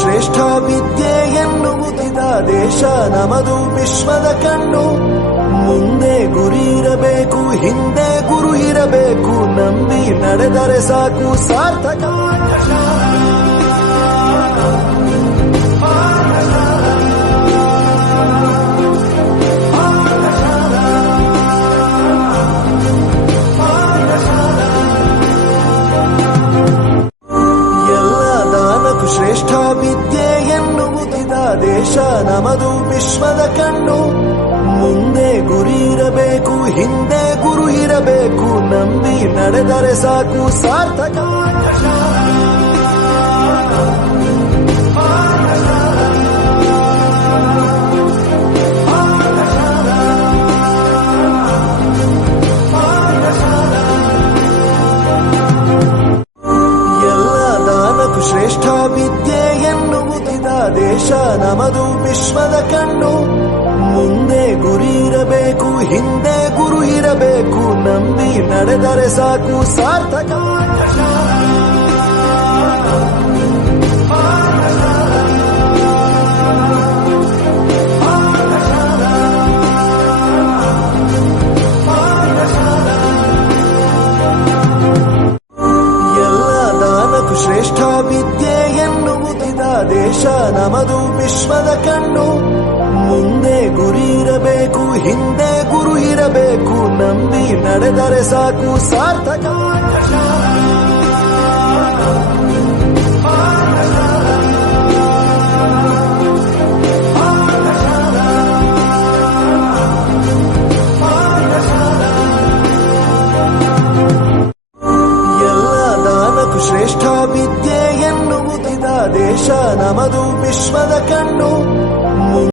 ಶ್ರೇಷ್ಠ ವಿದ್ಯೆ ಎನ್ನುವುದಿದ ದೇಶ ನಮದು ವಿಶ್ವದ ಕಣ್ಣು. ಮುಂದೆ ಗುರಿ ಇರಬೇಕು, ಹಿಂದೆ ಗುರು ಇರಬೇಕು, ನಂಬಿ ನಡೆದರೆ ಸಾಕು ಸಾರ್ಥಕ. ಶ್ರೇಷ್ಠ ವಿದ್ಯೆ ಎನ್ನುವುದಿದ ದೇಶ ನಮದು ವಿಶ್ವದ ಕಣ್ಣು. ಮುಂದೆ ಗುರಿ ಇರಬೇಕು, ಹಿಂದೆ ಗುರು ಇರಬೇಕು, ನಂಬಿ ನಡೆದರೆ ಸಾಕು ಸಾರ್ಥಕ. ಶ್ರೇಷ್ಠ ವಿದ್ಯೆ ಎನ್ನುವುದಿದ ದೇಶ ನಮದು ವಿಶ್ವದ ಕಣ್ಣು. ಮುಂದೆ ಗುರಿ ಇರಬೇಕು, ಹಿಂದೆ ಗುರು ಇರಬೇಕು, ನಂಬಿ ನಡೆದರೆ ಸಾಕು ಸಾರ್ಥಕ. ಶ್ರೇಷ್ಠ ವಿದ್ಯೆ ಎನ್ನುವುದಿದ ದೇಶ ನಮದು ವಿಶ್ವದ ಕಣ್ಣು. ಮುಂದೆ ಗುರಿ ಇರಬೇಕು, ಹಿಂದೆ ಗುರು ಇರಬೇಕು, ನಂಬಿ ನಡೆದರೆ ಸಾಕು ಸಾರ್ಥಕ. ಶ್ರೇಷ್ಠ ವಿದ್ಯೆ ಎನ್ನುವುದಿದ ದೇಶ ನಮದು ವಿಶ್ವದ ಕಣ್ಣು.